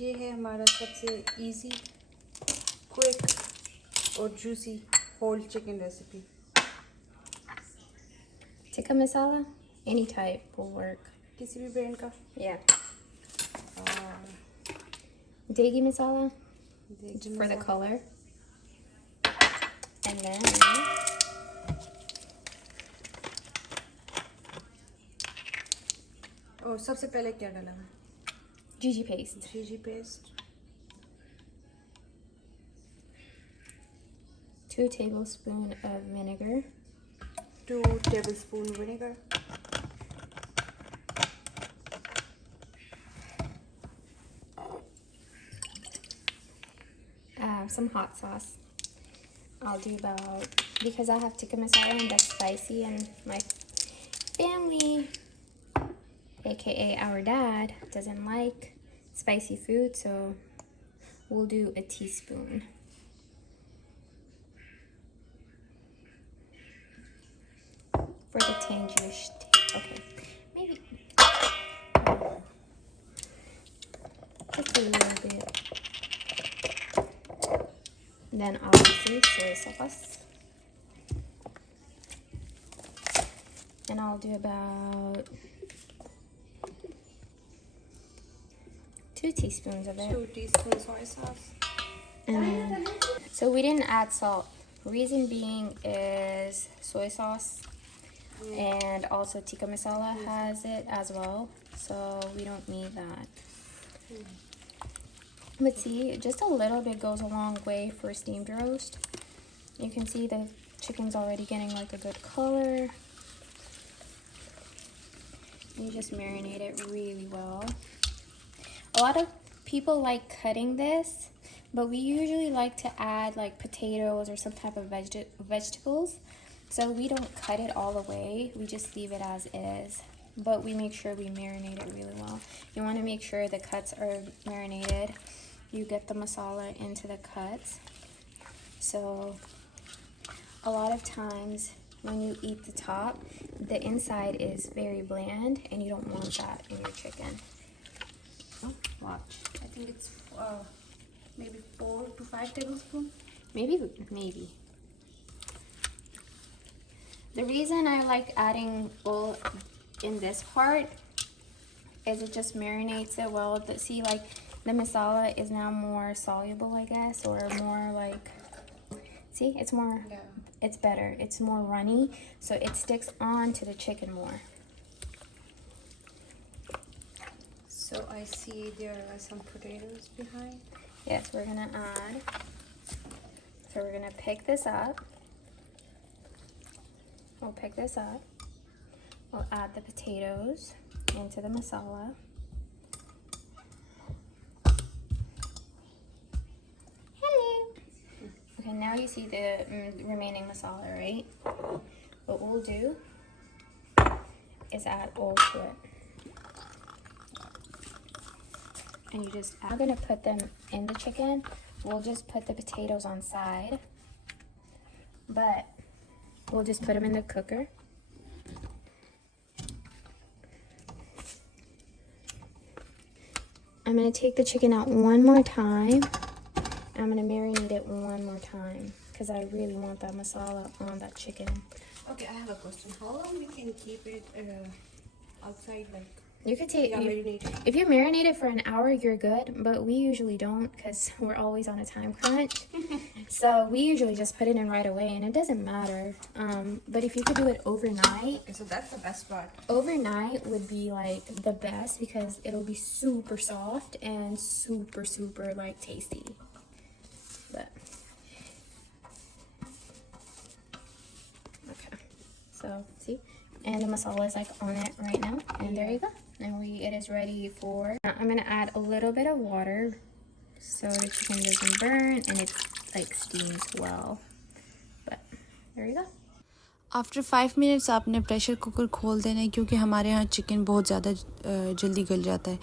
ये है हमारा सबसे इजी, क्विक और juicy whole chicken recipe. Tikka masala, any type will work. किसी भी ब्रांड का। Yeah. Degi masala for the color. And then और सबसे पहले क्या डाला है? Juciy paste. Juciy paste. 2 tablespoons of vinegar. 2 tablespoons vinegar. Some hot sauce. I'll do about, because I have tikka masala and that's spicy, and my family, aka our dad, doesn't like spicy food, so we'll do a teaspoon. For the tangish taste. Okay, maybe just a little bit. Then obviously soy sauce. And I'll do about 2 teaspoons of it. 2 teaspoons soy sauce. And then, so we didn't add salt. Reason being is soy sauce and also tikka masala has it as well, so we don't need that. But see, just a little bit goes a long way for steamed roast. You can see the chicken's already getting like a good color. You just marinate it really well. A lot of people like cutting this, but we usually like to add like potatoes or some type of vegetables. So we don't cut it all the way, we just leave it as is. But we make sure we marinate it really well. You want to make sure the cuts are marinated. You get the masala into the cuts. So a lot of times when you eat the top, the inside is very bland and you don't want that in your chicken. Watch. I think it's maybe 4 to 5 tablespoons. Maybe. The reason I like adding oil in this part is it just marinates it well. See, like the masala is now more soluble, I guess, or more like, see, it's more, it's better. It's more runny, so it sticks on to the chicken more. So I see there are some potatoes behind. Yes, we're gonna add. So we're gonna pick this up. We'll pick this up. We'll add the potatoes into the masala. Hello. Okay, now you see the remaining masala, right? What we'll do is add oil to it. And you just add. I'm gonna put them in the chicken. We'll just put the potatoes on side, but we'll just put them in the cooker. I'm gonna take the chicken out one more time. I'm gonna marinate it one more time because I really want that masala on that chicken. Okay, I have a question. How long we can keep it outside, like? You could take, marinate. if you marinate it for an hour, you're good, but we usually don't because we're always on a time crunch. So we usually just put it in right away and it doesn't matter. But if you could do it overnight. Okay, so that's the best part. Overnight would be like the best because it'll be super soft and super, super like tasty. But, okay, so see, and the masala is like on it right now, and there you go. And it is ready for, I'm gonna add a little bit of water so the chicken doesn't burn and it like steams well. But there you go. After 5 minutes आपने pressure cooker खोल देना है क्योंकि हमारे यहाँ chicken बहुत ज़्यादा जल्दी गल जाता है,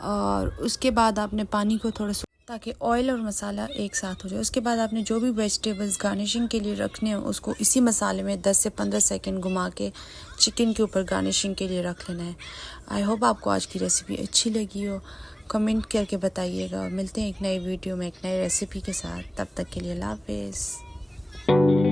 और उसके बाद आपने पानी को थोड़ा ताकि ऑयल और मसाला एक साथ हो जाए। उसके बाद आपने जो भी वेजिटेबल्स गार्निशिंग के लिए रखने हैं उसको इसी मसाले में 10 से 15 सेकंड घुमा के चिकन के ऊपर गार्निशिंग के लिए रख लेना है। आई होप आपको आज की रेसिपी अच्छी लगी हो। कमेंट करके बताइएगा। मिलते हैं एक नई वीडियो में एक नई रेसिपी के साथ। तब तक के लिए अल्लाह हाफिज़।